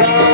Música